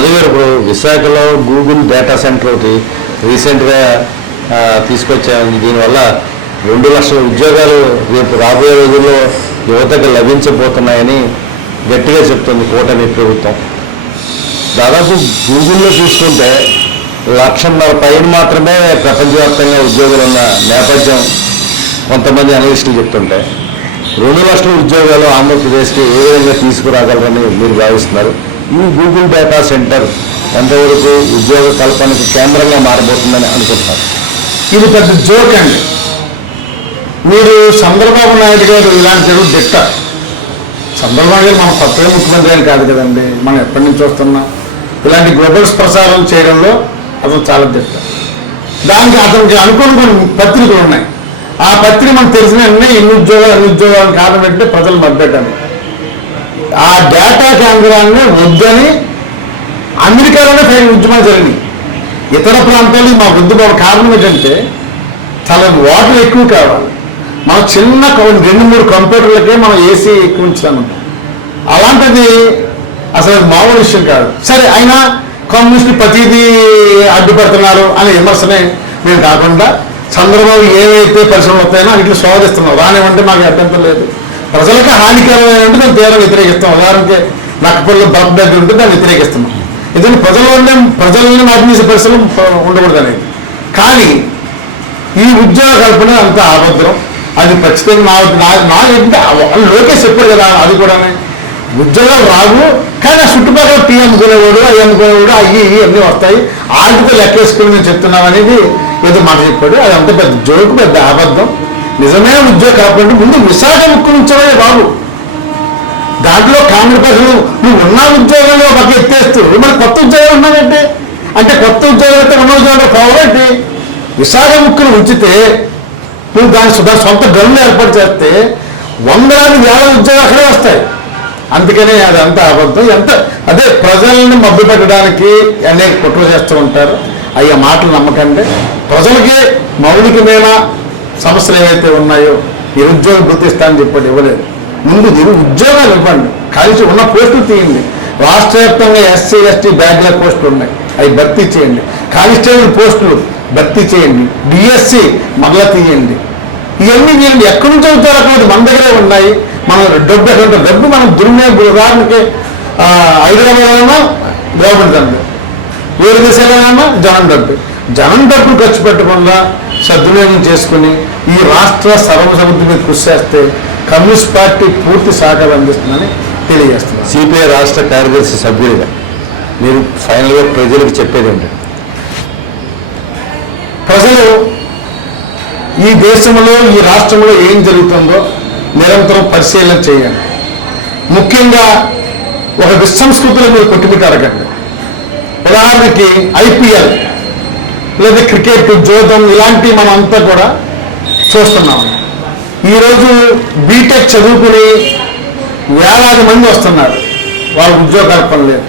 మధుగారు ఇప్పుడు విశాఖలో Google data centre ఒకటి రీసెంట్గా తీసుకొచ్చాము దీనివల్ల రెండు లక్షల ఉద్యోగాలు రేపు రాబోయే రోజుల్లో యువతకు లభించబోతున్నాయని గట్టిగా చెప్తుంది కూటమి ప్రభుత్వం. దాదాపు గూగుల్లో చూసుకుంటే లక్షన్నర పైన మాత్రమే ప్రపంచవ్యాప్తంగా ఉద్యోగులు ఉన్న నేపథ్యం కొంతమంది అనలిస్టులు చెప్తుంటే రెండు లక్షల ఉద్యోగాలు ఆంధ్రప్రదేశ్కి ఏ విధంగా తీసుకురాగలరని మీరు భావిస్తున్నారు? ఈ గూగుల్ డేటా సెంటర్ ఎంతవరకు ఉద్యోగ కల్పనకు కేంద్రంగా మారబోతుందని అనుకుంటున్నారు. ఇది పెద్ద జోక్ అండి. మీరు చంద్రబాబు నాయుడు గారు ఇలాంటి దిట్ట చంద్రబాబు గారు మన కొత్త ముఖ్యమంత్రి అని కాదు కదండి. మనం ఎప్పటి నుంచి వస్తున్నాం ఇలాంటి గ్లోబల్స్ ప్రసారం చేయడంలో అతను చాలా దిట్ట దానికి అతనికి అనుకుని కొన్ని పత్రికలు ఉన్నాయి. ఆ పత్రిక మనకు తెలిసిన వెంటనే ఇన్ని ఉద్యోగాలు అన్ని ఉద్యోగాలను కారణం పెట్టి ప్రజలు మద్దతని ఆ డేటా కేంద్రాన్ని వద్దని అమెరికాలోనే పైన ఉద్యమాలు జరిగినాయి. ఇతర ప్రాంతాల్లో మా వృద్ధి కారణం ఏంటంటే చాలా వాటర్ ఎక్కువ కావాలి. మనం చిన్న రెండు మూడు కంప్యూటర్లకే మనం ఏసీ ఎక్కువ ఉంచామంటాం అలాంటిది అసలు మామూలు విషయం కాదు. సరే అయినా కమ్యూనిస్ట్ ప్రతిదీ అడ్డుపడుతున్నారు అనే విమర్శనే మేము కాకుండా చంద్రబాబు ఏవైతే పరిశ్రమలు వస్తాయో అన్నింటిని స్వాగతిస్తున్నాం. రానివ్వంటే మాకు అభ్యంతరం లేదు. ప్రజలకు హానికరమైన అంటే దాన్ని తీవ్రంగా వ్యతిరేకిస్తాం. ఉదాహరణకి నక్కపల్లి బల్బ్ దగ్గర ఉంటే దాన్ని వ్యతిరేకిస్తున్నాం ఎందుకంటే ప్రజల వల్లే ప్రజలని పరిస్థితులు ఉండకూడదు అనేది కానీ ఈ ఉద్యోగ కల్పన అంత అభద్రం. అది ఖచ్చితంగా నా నా- ఏంటంటే వాళ్ళు లోకేష్ చెప్పారు కదా అది కూడా ఉద్యోగాలు రావు కానీ ఆ చుట్టుపక్కల టీ అనుకునేవాడు అవి అనుకునేవాడు అవి ఇవి అన్నీ వస్తాయి. ఆర్థిక లెక్కేసుకుని నేను చెప్తున్నాం అనేది ఏదో మాట చెప్పాడు. అది అంత పెద్ద జోకు పెద్ద అబద్ధం. నిజమైన ఉద్యోగ కల్పన ముందు విశాఖ ముక్కు నుంచే బాబు దాంట్లో కాంగ్రెస్ ప్రజలు నువ్వు ఉన్న ఉద్యోగంలో ఒక ఎత్తేస్తూ మరి కొత్త ఉద్యోగాలు ఉన్నాయంటే అంటే కొత్త ఉద్యోగం అయితే ఉన్న ఉద్యోగాలు పోవాలంటే విశాఖ ముక్కును ఉంచితే నువ్వు దాని దాని సొంత గనులు ఏర్పాటు చేస్తే వందలాది వేల ఉద్యోగాలు అక్కడే వస్తాయి. అందుకనే అది అంత అబద్ధం. ఎంత అదే ప్రజల్ని మభ్య పెట్టడానికి అనేక కుట్ర చేస్తూ ఉంటారు. అయ్యే మాటలు నమ్మకండి. ప్రజలకి మౌలికమైన సమస్యలు ఏవైతే ఉన్నాయో నిరుద్యోగం గుర్తిస్తానని చెప్పండి ఇవ్వలేదు. ముందు నిరు ఉద్యోగాలు ఇవ్వండి. కలిసి ఉన్న పోస్టులు తీయండి. రాష్ట్ర వ్యాప్తంగా ఎస్సీ ఎస్టీ బ్యాక్లాగ్ పోస్టులు ఉన్నాయి. అవి భర్తీ చేయండి. కానిస్టేబుల్ పోస్టులు భర్తీ చేయండి. డిఎస్సి మరల తీయండి. ఇవన్నీ నేను ఎక్కడి నుంచి అవుతారో అక్కడ మన దగ్గరే ఉన్నాయి. మనం డబ్బు ఎక్కడ డబ్బు మనం దుర్మే ఉదాహరణకి హైదరాబాద్లోనో గవర్నమెంట్ డబ్బు వేరే దేశాలైనా జనం డబ్బు. జనం డబ్బు ఖర్చు పెట్టకుండా సద్వినియోగం చేసుకుని ఈ రాష్ట్ర సర్వసమితి మీద కృషి చేస్తే కమ్యూనిస్ట్ పార్టీ పూర్తి సహకారం అందిస్తుందని తెలియజేస్తున్నాను సిపిఐ రాష్ట్ర కార్యదర్శి సభ్యుడిగా మీరు ఫైనల్గా ప్రజలకు చెప్పేది ప్రజలు ఈ దేశంలో ఈ రాష్ట్రంలో ఏం జరుగుతుందో నిరంతరం పరిశీలన చేయండి. ముఖ్యంగా ఒక విసంస్కృతిలో మీరు కొట్టుమిట్టు అడగండి ఉదాహరణకి ఐపీఎల్ లేదా క్రికెట్ జోదం ఇలాంటివి మనం అంతా కూడా చూస్తున్నాం. ఈరోజు బీటెక్ చదువుకుని వేలాది మంది వస్తున్నారు. వాళ్ళ ఉద్యోగ పనిలేదు. లేదు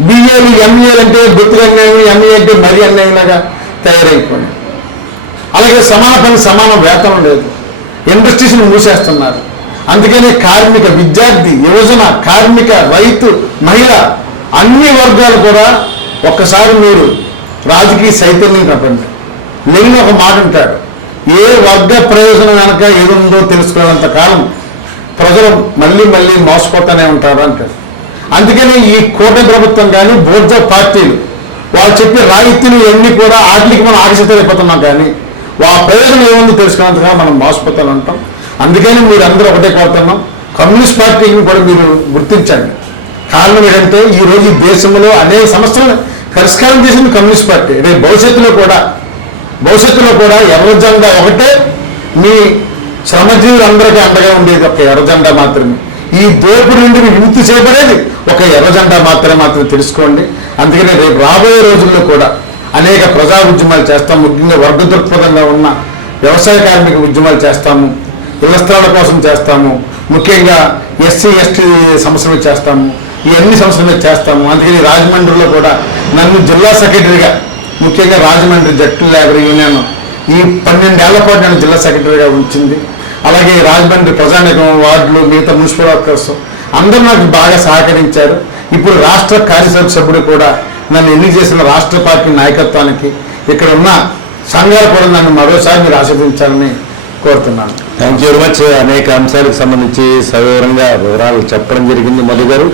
బీఏలు ఎంఏలు అంటే బొత్తిగా అన్యాయం ఎంఏ అంటే మరీ అన్నయ్యలాగా తయారైపోయింది అలాగే సమాన పని సమాన వేతనం లేదు. ఇండస్ట్రీస్ని మూసేస్తున్నారు. అందుకనే కార్మిక విద్యార్థి యువజన కార్మిక రైతు మహిళ అన్ని వర్గాలు కూడా ఒక్కసారి మీరు రాజకీయ సైతన్యం కప్పండి లెనిన్ ఒక మాట అంటాడు ఏ వర్గ ప్రయోజనం వెనక ఏదుందో తెలుసుకునేంత కాలం ప్రజలు మళ్ళీ మళ్ళీ మోసపోతూనే ఉంటారు అంటారు. అందుకని ఈ కూటమి ప్రభుత్వం కానీ బోర్జ పార్టీలు వాళ్ళు చెప్పే రాయితీలు ఇవన్నీ కూడా వాటికి మనం ఆకర్షితమైపోతున్నాం కానీ వాళ్ళ ప్రయోజనం ఏముందో తెలుసుకున్నంతగా మనం మోసపోతాను అంటాం. అందుకని మీరు అందరూ ఒకటే కోరుతున్నాం. కమ్యూనిస్ట్ పార్టీని కూడా మీరు గుర్తించండి. కారణం ఏంటంటే ఈ రోజు ఈ దేశంలో అనేక సమస్యలు పరిష్కారం చేసింది కమ్యూనిస్ట్ పార్టీ. రేపు భవిష్యత్తులో కూడా భవిష్యత్తులో కూడా ఎర్రజెండా ఒకటే మీ శ్రమజీవులందరికీ అండగా ఉండేది ఒక ఎర్రజెండా మాత్రమే. ఈ దోపుడు నుండి విముక్తి చేయబడేది ఒక ఎర్రజెండా మాత్రమే మాత్రం తెలుసుకోండి. అందుకనే రేపు రాబోయే రోజుల్లో కూడా అనేక ప్రజా ఉద్యమాలు చేస్తాం ముఖ్యంగా వర్గ దృక్పథంగా ఉన్న వ్యవసాయ కార్మిక ఉద్యమాలు చేస్తాము. ఇళ్ళ స్థలాల కోసం చేస్తాము. ముఖ్యంగా ఎస్సీ ఎస్టీ సమస్యలు చేస్తాము. ఇవన్నీ సమస్యలు చేస్తాము. అందుకని రాజమండ్రిలో కూడా నన్ను జిల్లా సెక్రటరీగా ముఖ్యంగా రాజమండ్రి జట్టు లేబర్ యూనియన్ ఈ పన్నెండేళ్ళ పాటు నేను జిల్లా సెక్రటరీగా ఉంచింది. అలాగే రాజమండ్రి ప్రజానికం వార్డులు మిగతా మున్సిపల్ వర్కర్స్ అందరూ నాకు బాగా సహకరించారు. ఇప్పుడు రాష్ట్ర కార్యసభ సభ్యుడు కూడా నన్ను ఎన్నిక చేసిన రాష్ట్ర పార్టీ నాయకత్వానికి ఇక్కడ ఉన్న సంఘాలు కూడా నన్ను మరోసారి మీరు ఆశీర్వించాలని కోరుతున్నాను. థ్యాంక్ యూ వెరీ మచ్ అనేక అంశాలకు సంబంధించి సవివరంగా వివరాలు చెప్పడం జరిగింది. మధు గారు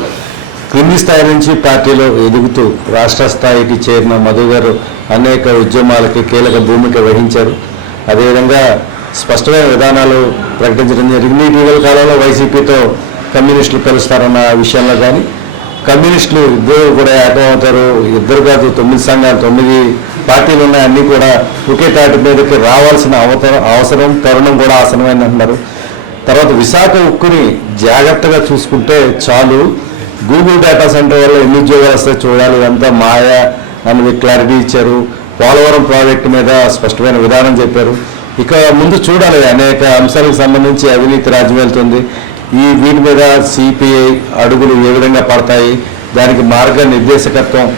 క్రింది స్థాయి నుంచి పార్టీలో ఎదుగుతూ రాష్ట్ర స్థాయికి చేరిన మధు గారు అనేక ఉద్యమాలకి కీలక భూమిక వహించారు. అదేవిధంగా స్పష్టమైన విధానాలు ప్రకటించడం జరిగింది. ఇటీవల కాలంలో వైసీపీతో కమ్యూనిస్టులు కలుస్తారన్న విషయంలో కానీ కమ్యూనిస్టులు ఇద్దరు కూడా ఏకం అవుతారు. ఇద్దరు కాదు తొమ్మిది సంఘాలు తొమ్మిది పార్టీలు ఉన్నాయి. అన్నీ కూడా ఒకే తాటి మీదకి రావాల్సిన అవతరం అవసరం తరుణం కూడా ఆసనమైంది అంటున్నారు తర్వాత విశాఖ ఉక్కుని జాగ్రత్తగా చూసుకుంటే చాలు. గూగుల్ డేటా సెంటర్ వల్ల ఎన్ని ఉద్యోగాలు వస్తాయి చూడాలి. ఇదంతా మాయా. అనేది క్లారిటీ ఇచ్చారు. పోలవరం ప్రాజెక్టు మీద స్పష్టమైన విధానం చెప్పారు. ఇక ముందు చూడాలి. అనేక అంశాలకు సంబంధించి అవినీతి రాజ్యం వెళ్తుంది. ఈ వీటి మీద సిపిఐ అడుగులు ఏ విధంగా పడతాయి? దానికి మార్గ నిర్దేశకత్వం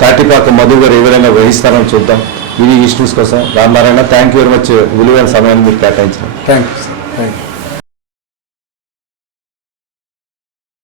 తాటిపాక మధు గారు ఏ విధంగా వహిస్తారని చూద్దాం. ఇది ఇష్యూస్ కోసం. రామారాయణ థ్యాంక్ యూ వెరీ మచ్ విలువైన సమయాన్ని మీరు కేటాయించారు థ్యాంక్ యూ థ్యాంక్ యూ